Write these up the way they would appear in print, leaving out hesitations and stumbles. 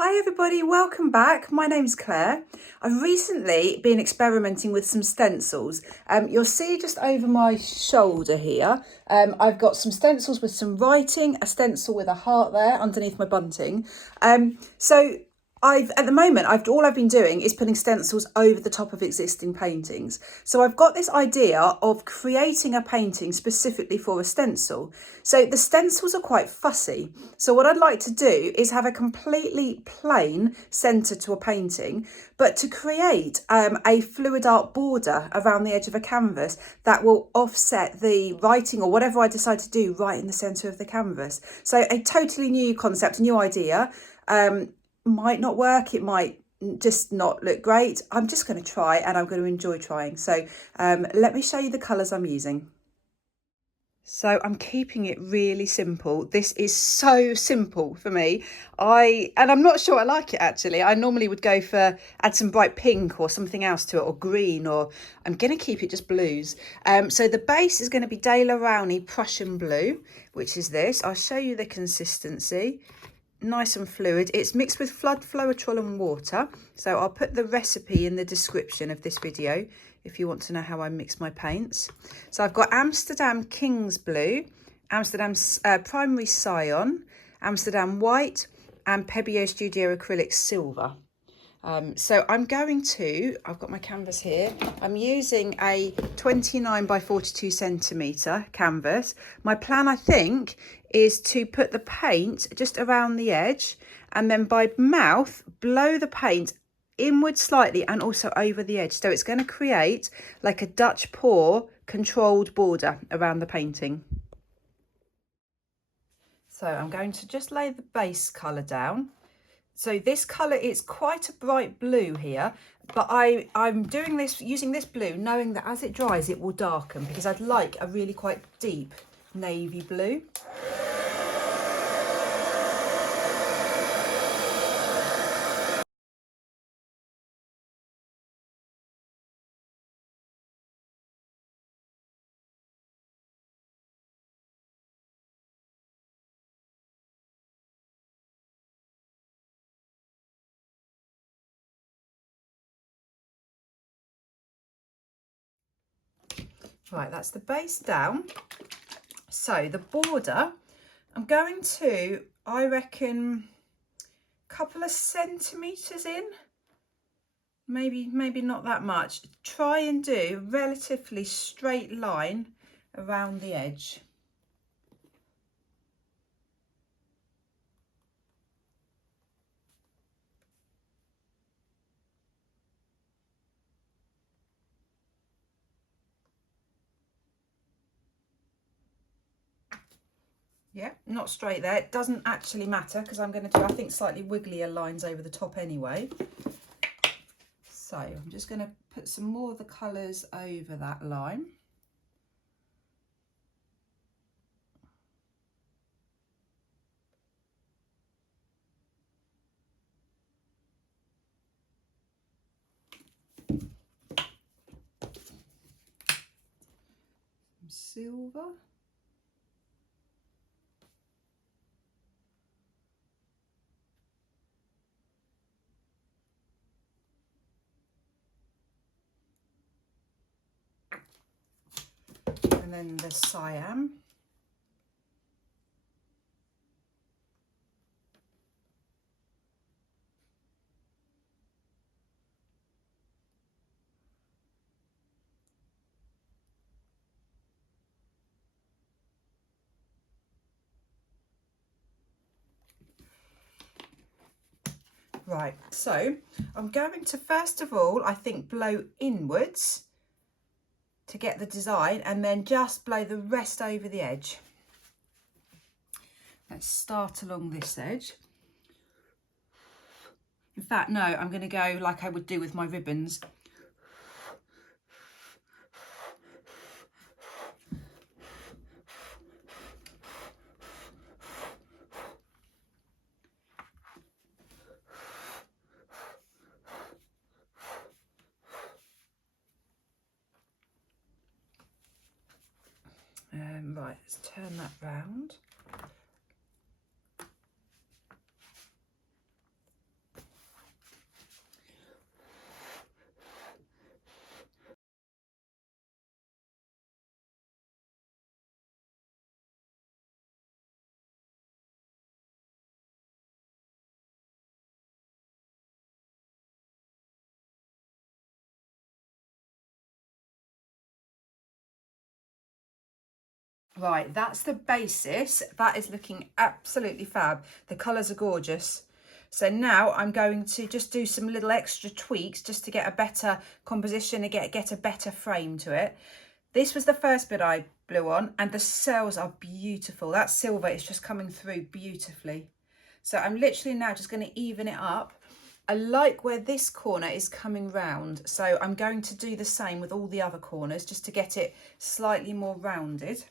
Hi everybody, welcome back. My name's Claire. I've recently been experimenting with some stencils. You'll see just over my shoulder here, I've got some stencils with some writing, a stencil with a heart there underneath my bunting. At the moment, all I've been doing is putting stencils over the top of existing paintings. So I've got this idea of creating a painting specifically for a stencil. So the stencils are quite fussy. So what I'd like to do is have a completely plain centre to a painting, but to create a fluid art border around the edge of a canvas that will offset the writing or whatever I decide to do right in the centre of the canvas. So a totally new concept, a new idea. Might not work, it might just not look great. I'm just going to try and I'm going to enjoy trying. So let me show you the colours I'm using. So I'm keeping it really simple. This is so simple for me. And I'm not sure I like it actually. I normally would go for add some bright pink or something else to it, or green, or I'm going to keep it just blues. So the base is going to be Dale Rowney Prussian Blue, which is this. I'll show you the consistency. Nice and fluid. It's mixed with floetrol and water. So I'll put the recipe in the description of this video if you want to know how I mix my paints. So I've got Amsterdam King's Blue, Amsterdam Primary Cyan, Amsterdam White, and Pebeo Studio Acrylic Silver. So I've got my canvas here. I'm using a 29 by 42 centimetre canvas. My plan, I think, is to put the paint just around the edge and then by mouth blow the paint inward slightly and also over the edge. So it's going to create like a Dutch pour controlled border around the painting. So I'm going to just lay the base colour down. So this colour is quite a bright blue here, but I'm doing this using this blue knowing that as it dries it will darken, because I'd like a really quite deep navy blue. Right, that's the base down. So the border, I'm going to, I reckon, a couple of centimetres in, maybe not that much. Try and do a relatively straight line around the edge. Yeah, not straight there. It doesn't actually matter because I'm going to do, I think, slightly wigglier lines over the top anyway. So I'm just going to put some more of the colours over that line. Some silver. And then the cyan. Right, so I'm going to first of all, I think, blow inwards to get the design and then just blow the rest over the edge. Let's start along this edge. In fact, no, I'm going to go like I would do with my ribbons. Right, let's turn that round. Right, that's the basis. That is looking absolutely fab. The colours are gorgeous. So now I'm going to just do some little extra tweaks just to get a better composition and get a better frame to it. This was the first bit I blew on, and the cells are beautiful. That silver is just coming through beautifully. So I'm literally now just going to even it up. I like where this corner is coming round, so I'm going to do the same with all the other corners just to get it slightly more rounded.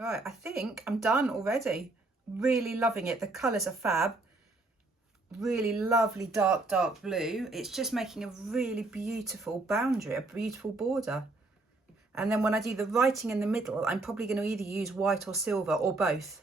Right, I think I'm done already. Really loving it. The colours are fab. Really lovely dark blue. It's just making a really beautiful boundary, a beautiful border. And then when I do the writing in the middle, I'm probably going to either use white or silver or both.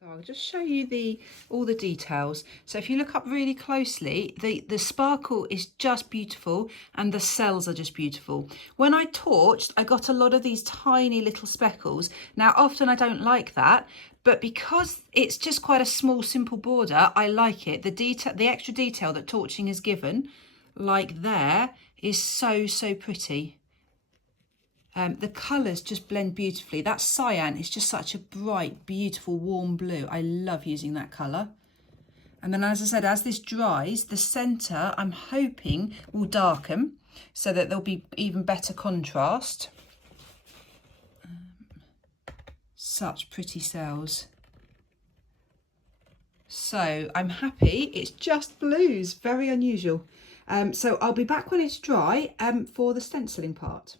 So I'll just show you all the details. So if you look up really closely, the sparkle is just beautiful and the cells are just beautiful. When I torched, I got a lot of these tiny little speckles. Now, often I don't like that, but because it's just quite a small, simple border, I like it. The extra detail that torching is given, like there, is so, so pretty. The colours just blend beautifully. That cyan is just such a bright, beautiful, warm blue. I love using that colour. And then, as I said, as this dries, the centre, I'm hoping, will darken so that there'll be even better contrast. Such pretty cells. So I'm happy. It's just blues, very unusual. So I'll be back when it's dry for the stenciling part.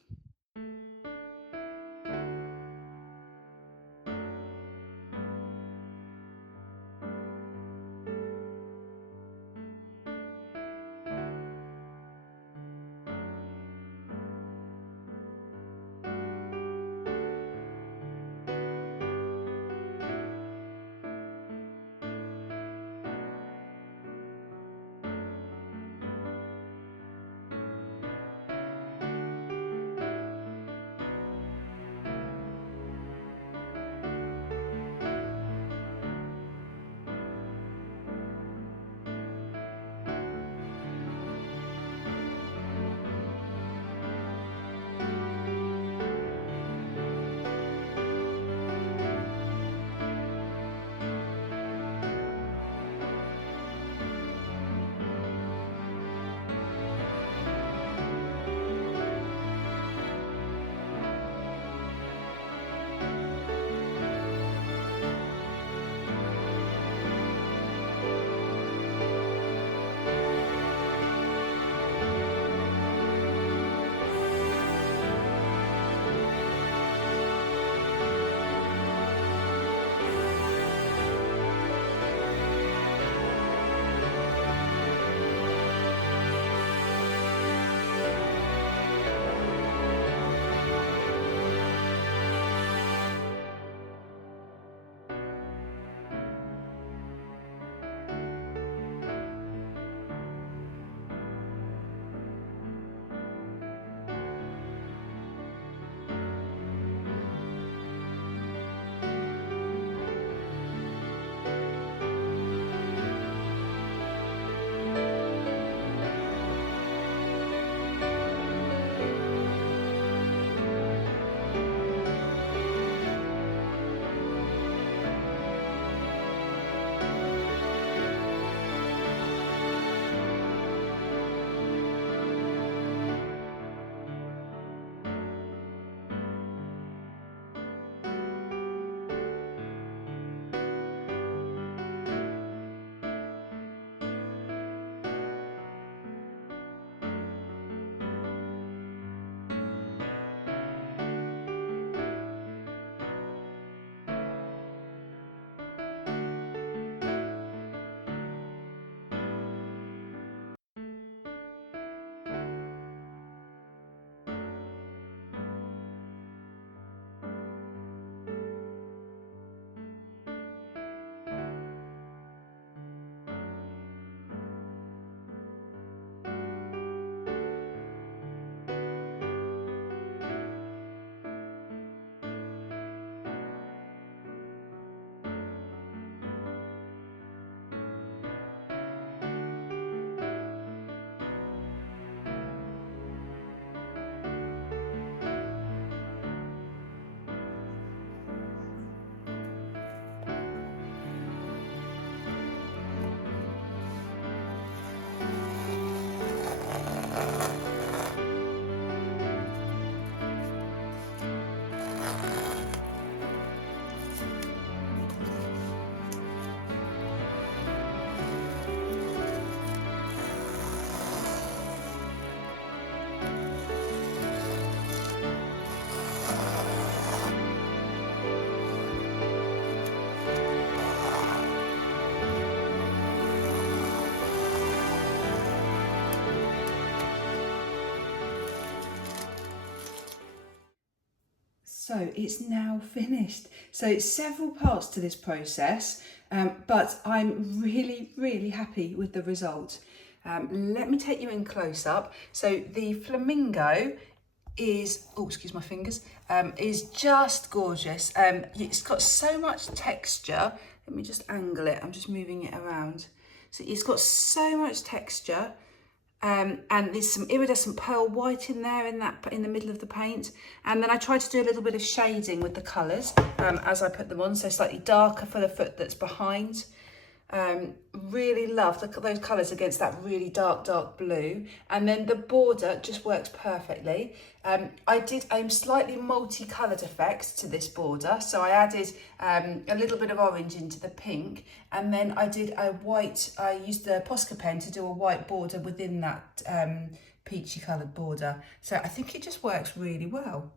So it's now finished. So several parts to this process, but I'm really happy with the result. Let me take you in close up. So the flamingo is, oh, excuse my fingers, is just gorgeous. It's got so much texture. Let me just angle it. I'm just moving it around. So it's got so much texture. And there's some iridescent pearl white in there in the middle of the paint. And then I tried to do a little bit of shading with the colours as I put them on, so slightly darker for the foot that's behind. Really love those colours against that really dark blue. And then the border just works perfectly. I did slightly multicoloured effects to this border. So I added a little bit of orange into the pink, and then I did a white, I used the Posca pen to do a white border within that peachy coloured border. So I think it just works really well.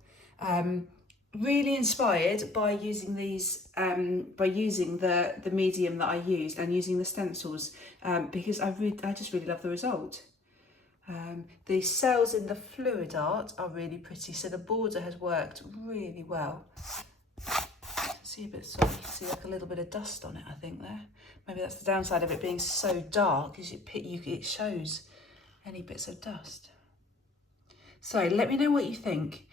Really inspired by using these, by using the medium that I used and using the stencils, because I just really love the result. The cells in the fluid art are really pretty, so the border has worked really well. See a bit, sorry, see like a little bit of dust on it, I think there. Maybe that's the downside of it being so dark, is it shows any bits of dust. So let me know what you think.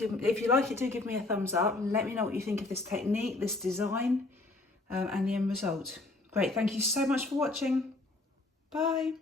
If you like it, do give me a thumbs up. Let me know what you think of this technique, this design, and the end result. Great, thank you so much for watching. Bye.